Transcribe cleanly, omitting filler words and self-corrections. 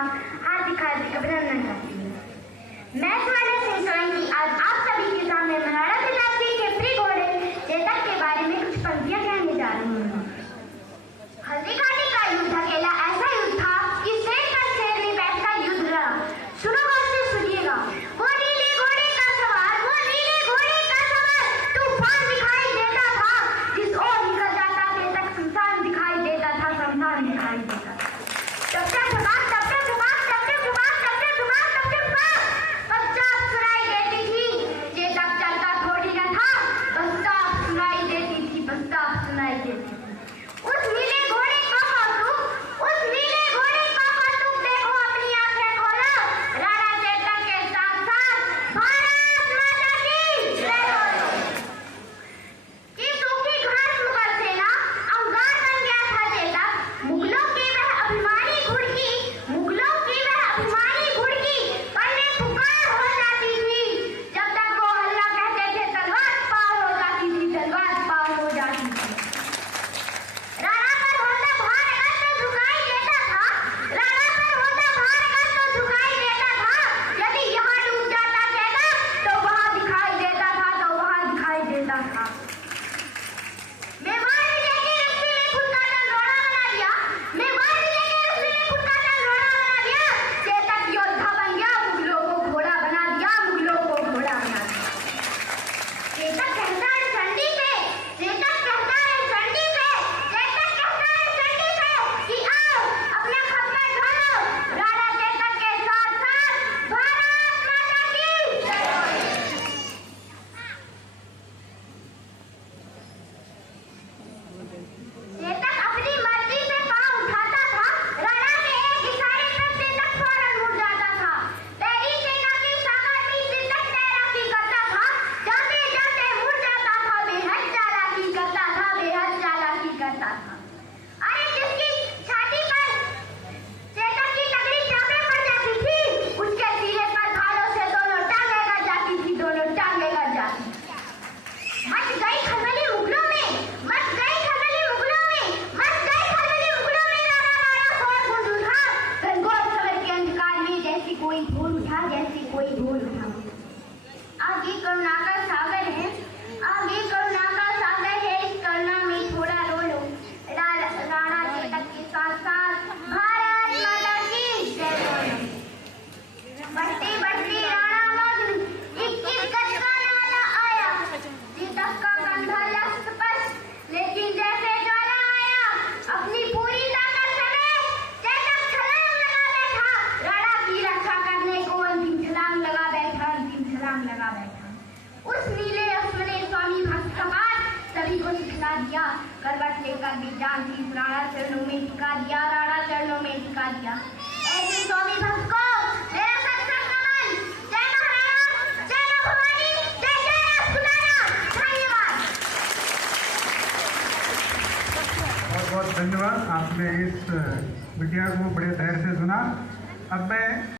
हार्दिक हार्दिक अभिनंदन करती हूँ। मैं स्वाति सिंह सोलंकी आज आप सभी के सामने महाराणा प्रताप सिंह के प्रिय घोड़े चेतक के बारे में कुछ पंक्तियां कहने जा रही हूँ। हल्दी घाटी का युद्ध अकेला ऐसा युद्ध था कि शेर का शेर ने बैठकर युद्ध लड़ा। सुनो गौर से सुनिएगा। वो नीले घोड़े का सवार, वो नीले घोड़े का सवार तूफान दिखाई देता था, जिस ओर निकल जाता चेतक शमशान दिखाई देता था, शमशान दिखाई देता था। टपटा टपाक, टपटा टपाक, टपटा टपाक, टपटा टपाक, टपटा टपाक बस्ताप सुनाई देती थी। चेतक चलता थोड़ी न था, बस्ताप सुनाई देती थी, बस्ताप सुनाई देती थी। उस नीले घोड़े का कौतुक, उस नीले घोड़े का कौतुक देखो, अपनी आंखें खोलो। राणा चेतक के साथ साथ भारत माता की जय हो। कि सूखी घास मुगल सेना अंगार बन गया था चेतक। मुगलों की वह अभिमानी घुड़की, मुगलों की वह अभिमानी घुड़की पल में पुकार हो जाती थी। जब तक वो हल्ला कहते थे तलवार पार हो जाती थी, तलवार पार हो जाती थी। राणा पर होता भार अगर तो झुकाई देता था, राणा पर होता भार अगर तो झुकाई देता था। यदि यहाँ डूब जाता चेतक तो वहाँ दिखाई देता था, तो वहाँ दिखाई देता था। मेवाड़ विजय के रस्ते में खुद का तन रोड़ा बना दिया, मेवाड़ विजय के रस्ते में खुद का तन रोड़ा बना दिया। चेतक योद्धा बन गया, मुगलों को घोड़ा बना दिया, मुगलों को घोड़ा बना दिया। चेतक कहता है चंडी से, चेतक कहता है चंडी से, चेतक कहता है चंडी से कि आओ अपने खप्पर ढालो। राणा चेतक के साथ साथ भारत माता की जय हो। चेतक अपनी मर्जी से पांव उठाता था, राणा के एक इशारे पर चेतक फौरन मुड़ जाता था। पहली सेना की सागर में चेतक तैराकी करता था, जाते जाते मुड़ जाता था, बेहद चालाकी करता था, बेहद चालाकी करता था। अरे जिसकी छाती पर चेतक की तगड़ी चापें पड़ जाती थी, उसके सीने पर भालों से दोनों टांगें गड़ जाती थी, दोनों टांगें गड़ जाती थी। मच गई खलबली मुगलों में, मच गई खलबली मुगलों में, मच गई खलबली मुगलों में। राणा राणा शोर गूंज उठा घनघोर समर के अंधकार में, जैसी कोई धूल उठा, जैसी कोई धूल उठा। आगे करुणा का सागर है, आगे करुणा का सागर है, इस करुणा में थोड़ा रो लो। राणा चेतक के साथ साथ भारत माता की जय हो। बढ़ती बढ़ती राणा मग्न 21 गज का नाला आया। चेतक का कंधा लस्त पस्त, लेकिन जैसे ज्वाला आया, अपनी पूरी ताकत समेत चेतक छलांग लगा बैठा। राणा की रक्षा करने को अंतिम छलांग लगा बैठा, अंतिम छलांग लगा बैठा। उस नीले अश्व ने स्वामी भक्त का पाठ सभी को सिखला दिया। करवट लेकर भी जान थी, राणा चरणों में टिका दिया, राणा चरणों में टिका दिया। ऐसे स्वामी भक्त को मेरा सत्संग नमन। जय महाराणा, जय मां भवानी, जय जय राजपुताना। धन्यवाद। बहुत बहुत धन्यवाद। आपने इस मीडिया को बड़े धैर्य से सुना। अब मैं